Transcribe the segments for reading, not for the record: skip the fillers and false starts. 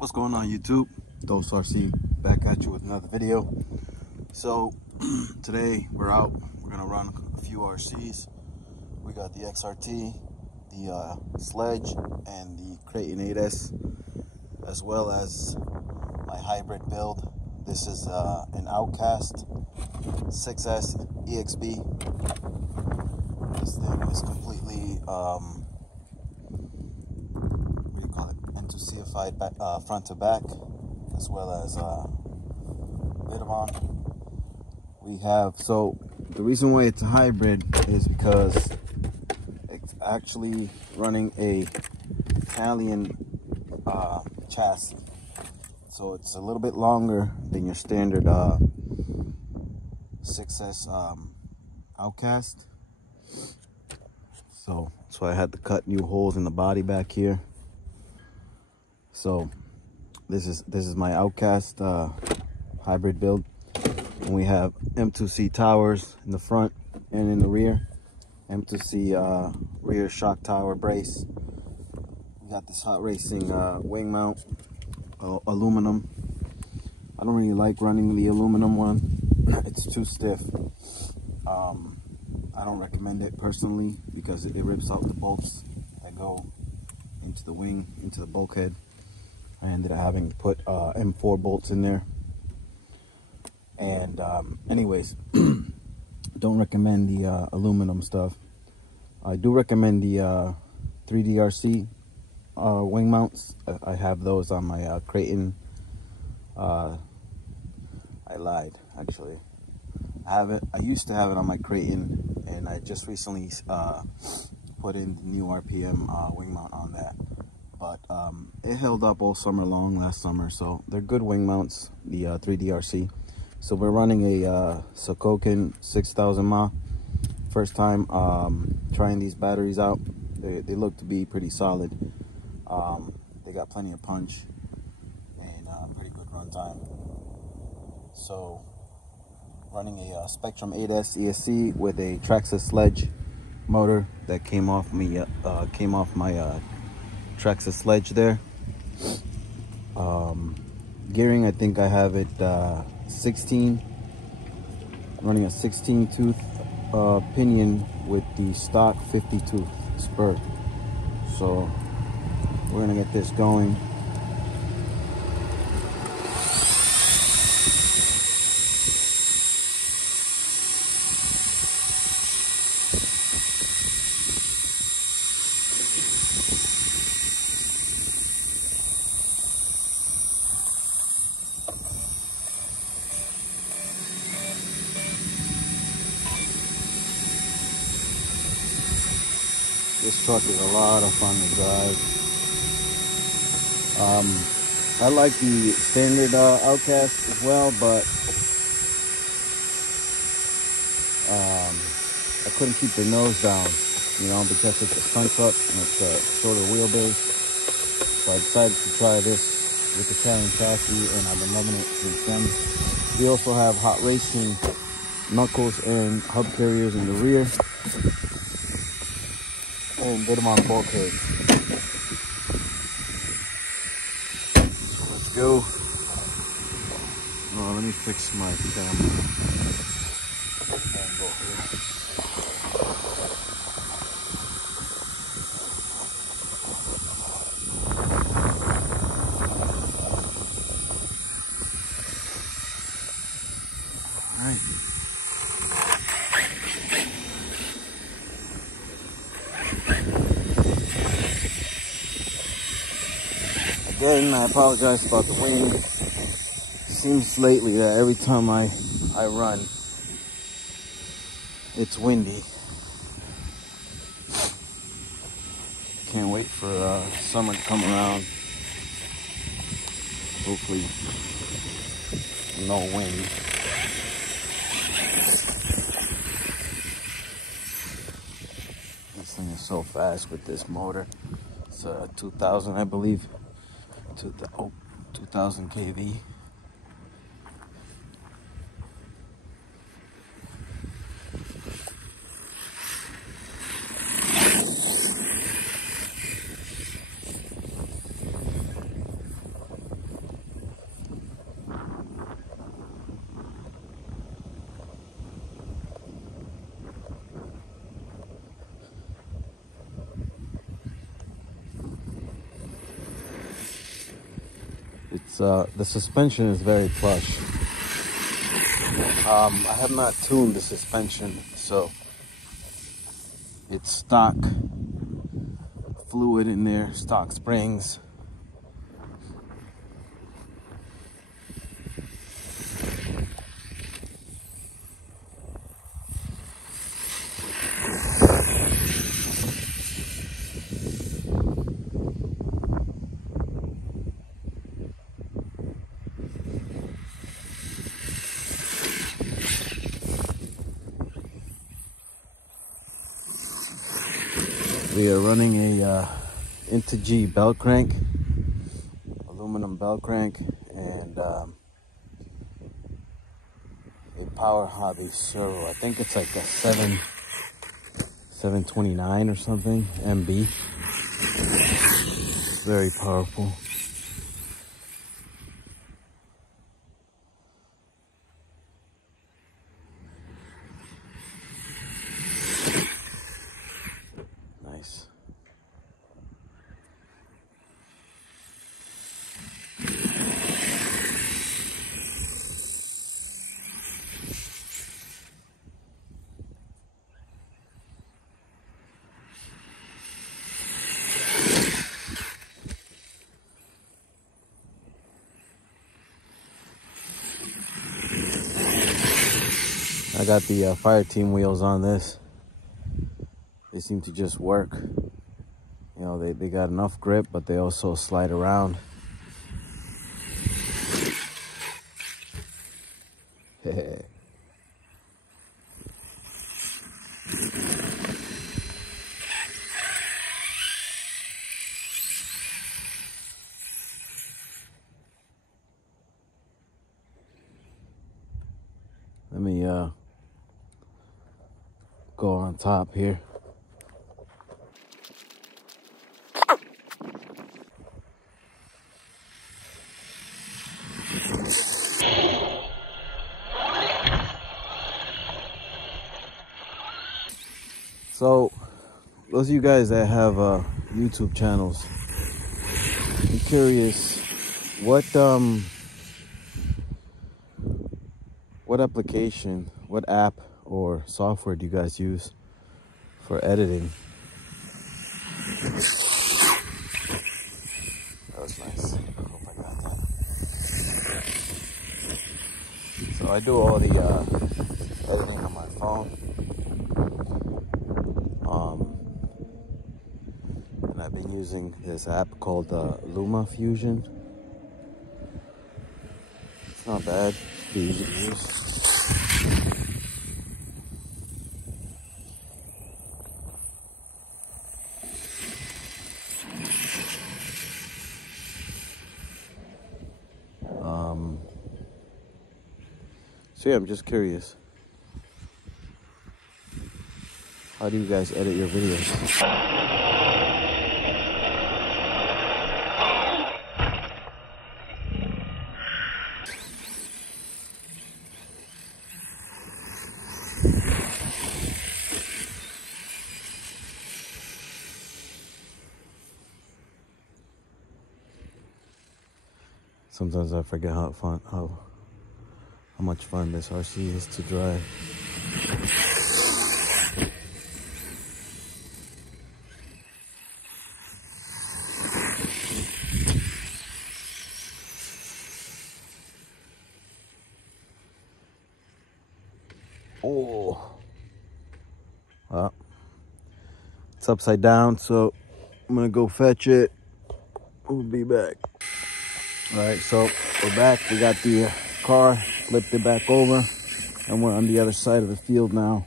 What's going on, YouTube? Dose RC back at you with another video. So today we're out. We're gonna run a few RCs. We got the XRT, the Sledge, and the Creighton 8S, as well as my hybrid build. This is an Outcast 6S EXB. This thing is completely m2c-ified front to back, as well as vitavon. We have, so the reason why it's a hybrid is because it's actually running a Italian chassis, so it's a little bit longer than your standard 6S Outcast. So that's why I had to cut new holes in the body back here. So this is my Outcast hybrid build, and we have m2c towers in the front and in the rear, m2c rear shock tower brace. We got this hot racing wing mount, aluminum. I don't really like running the aluminum one. It's too stiff. I don't recommend it personally because it rips out the bolts that go into the wing, into the bulkhead. I ended up having to put M4 bolts in there. And anyways, don't recommend the aluminum stuff. I do recommend the 3DRC wing mounts. I have those on my Creighton. I lied, actually. I used to have it on my Creighton, and I just recently put in the new RPM wing mount on that. But it held up all summer long last summer, so they're good wing mounts, the 3DRC. So we're running a Sokokin 6000 mAh. First time trying these batteries out. They look to be pretty solid. They got plenty of punch and pretty good run time. So running a Spectrum 8S ESC with a Traxxas Sledge motor that came off my Traxxas Sledge there. Gearing, I think I have it 16. Running a 16 tooth pinion with the stock 50 tooth spur. So we're gonna get this going. This truck is a lot of fun to drive. I like the standard Outcast as well, but I couldn't keep the nose down, you know, because it's a stunt truck and it's a shorter wheelbase. So I decided to try this with the Italian chassis, and I've been loving it since then. We also have hot racing knuckles and hub carriers in the rear, and vitavon bulkhead. Let's go. Oh, let me fix my camera. Angle here. All right. Again, I apologize about the wind. It seems lately that every time I run, it's windy. Can't wait for summer to come around. Hopefully, no wind. This thing is so fast with this motor. It's 2000, I believe. 2000 kV. It's the suspension is very plush. I have not tuned the suspension, so it's stock fluid in there, stock springs. We are running a m2c belt crank, aluminum belt crank, and a Power Hobby servo. I think it's like a 729 or something, MB. It's very powerful. Nice. I got the fire team wheels on this. They seem to just work. You know, they got enough grip, but they also slide around. Let me go on top here. So, those of you guys that have YouTube channels, I'm curious, what application, what app or software do you guys use for editing? That was nice. I hope I got that. So I do all the editing on my phone. And I've been using this app called Luma Fusion. It's not bad. It's pretty easy to use. So yeah, I'm just curious. How do you guys edit your videos? Sometimes I forget how much fun this RC is to drive. Oh, well, it's upside down, so I'm gonna go fetch it. We'll be back. All right, so we're back. We got the car, flipped it back over, and we're on the other side of the field now.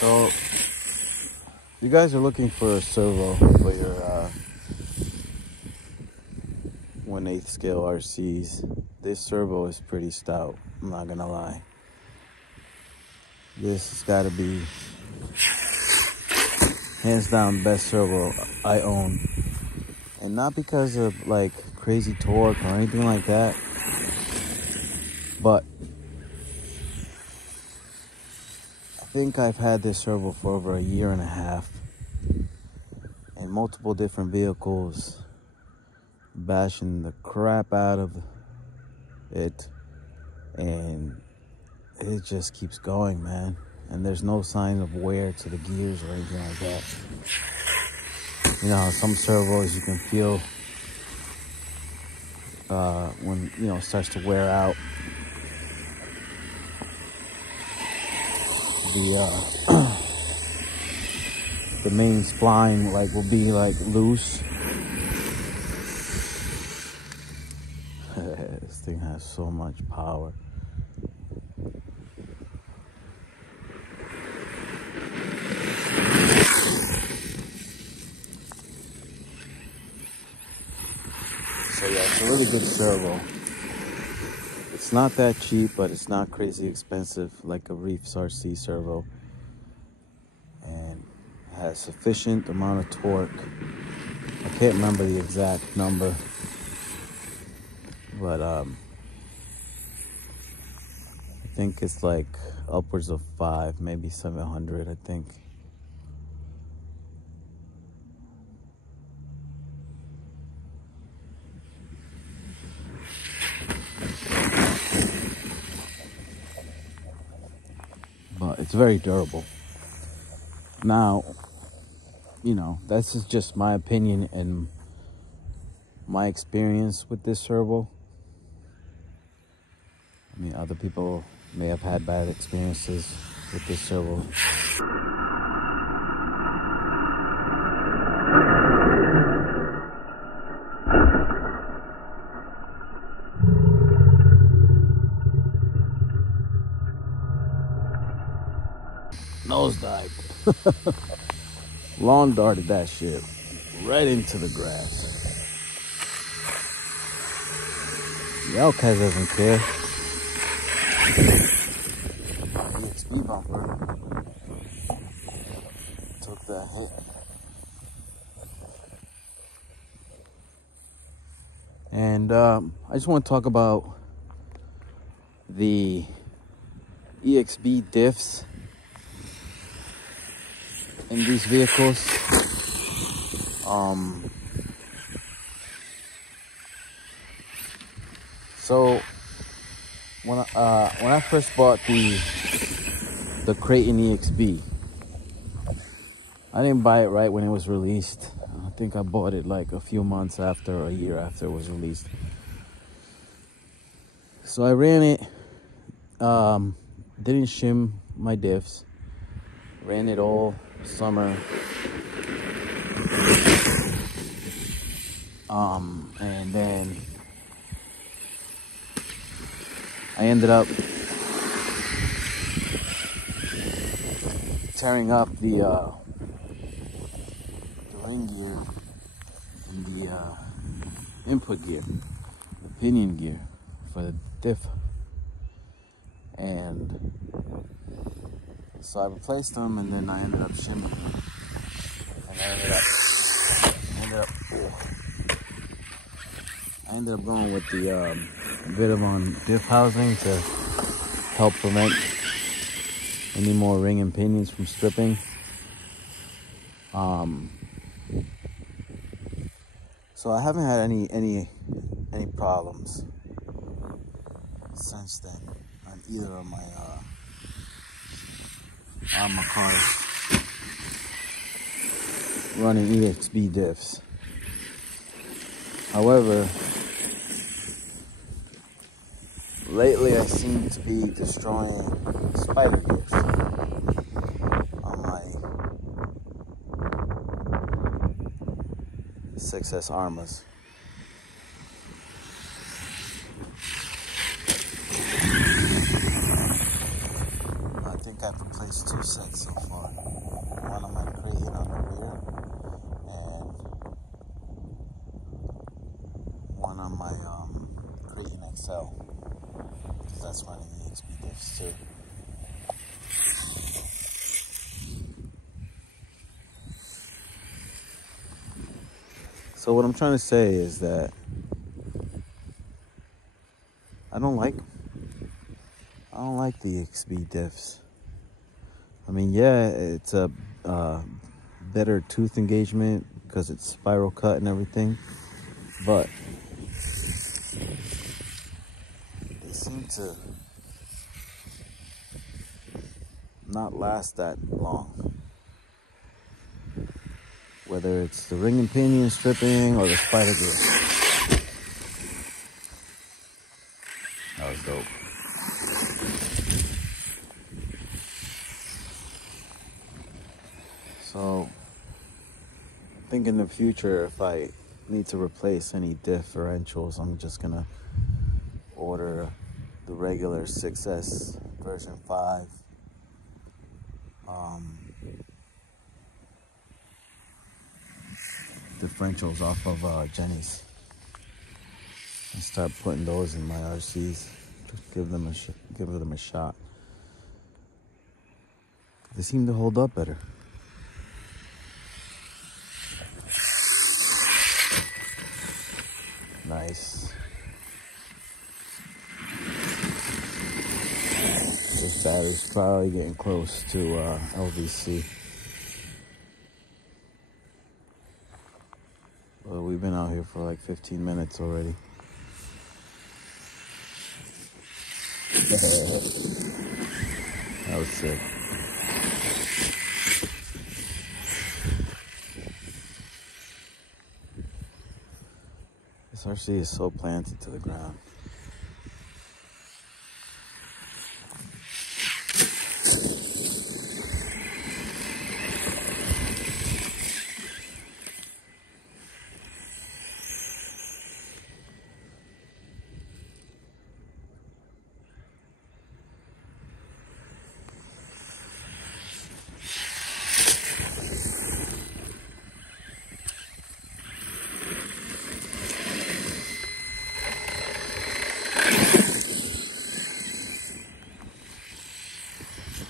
So, if you guys are looking for a servo for your 1/8 scale RCs, this servo is pretty stout, I'm not gonna lie. this has got to be hands down best servo I own. And not because of like crazy torque or anything like that, but I think I've had this servo for over a year and a half in multiple different vehicles, bashing the crap out of it, and it just keeps going, man. And there's no sign of wear to the gears or anything like that. You know how some servos you can feel when, you know, it starts to wear out. The main spline like will be like loose. This thing has so much power. So yeah, it's a really good servo. It's not that cheap, but it's not crazy expensive like a Reef's RC servo. And it has sufficient amount of torque. I can't remember the exact number, but I think it's like upwards of 5, maybe 700, I think. But it's very durable. Now, you know, that's just my opinion and my experience with this servo. I mean, other people may have had bad experiences with this servo. Nosedive. Lawn darted that shit right into the grass. The outcast doesn't care. The speed bumper took that hit. And I just want to talk about the EXB diffs in these vehicles. So when I first bought the Creighton EXB, I didn't buy it right when it was released. I think I bought it like a few months after, or a year after it was released. So I ran it, didn't shim my diffs, ran it all summer, and then I ended up tearing up the ring gear and the input gear, the pinion gear for the diff, and so I replaced them, and then I ended up shimming them, and I ended up going with the vitavon diff housing to help prevent any more ring and pinions from stripping. So I haven't had any problems since then on either of my Arrma cars running EXB diffs. However, lately I seem to be destroying spider gears on my 6S Arrmas. I think I've replaced 2 sets so far. One on my Creighton on the rear, and one on my Creighton XL, because that's running the EXB diffs too. So what I'm trying to say is that I don't like the XB diffs. I mean, yeah, it's a better tooth engagement because it's spiral cut and everything, but they seem to not last that long. Whether it's the ring and pinion stripping or the spider glue. That was dope. So, I think in the future, if I need to replace any differentials, I'm just gonna order the regular 6S version 5. Differentials off of Jenny's, and start putting those in my RCs. Just give them a shot. They seem to hold up better. Nice. This battery's probably getting close to LVC. Well, we've been out here for like 15 minutes already. That was sick. This RC is so planted to the ground.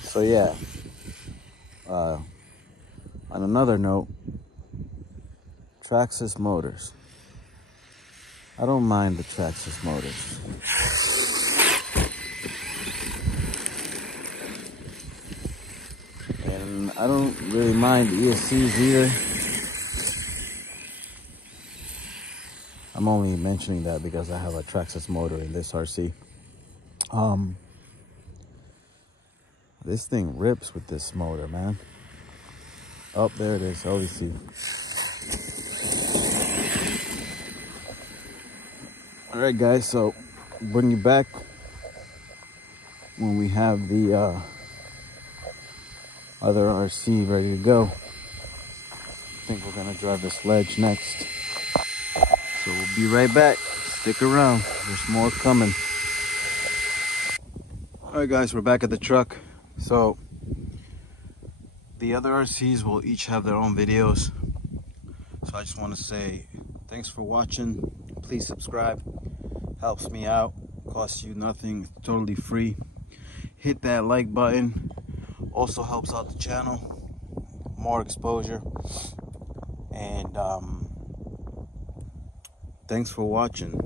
So yeah, on another note, Traxxas motors. I don't mind the Traxxas motors. And I don't really mind ESCs either. I'm only mentioning that because I have a Traxxas motor in this RC. This thing rips with this motor, man. Oh, there it is, LVC. All right, guys, so bring you back when we have the other RC ready to go. I think we're gonna drive the sledge next. So we'll be right back. Stick around, there's more coming. All right, guys, we're back at the truck. So the other RCs will each have their own videos. So I just want to say thanks for watching. Please subscribe. Helps me out. Costs you nothing. It's totally free. Hit that like button. Also helps out the channel. More exposure. And thanks for watching.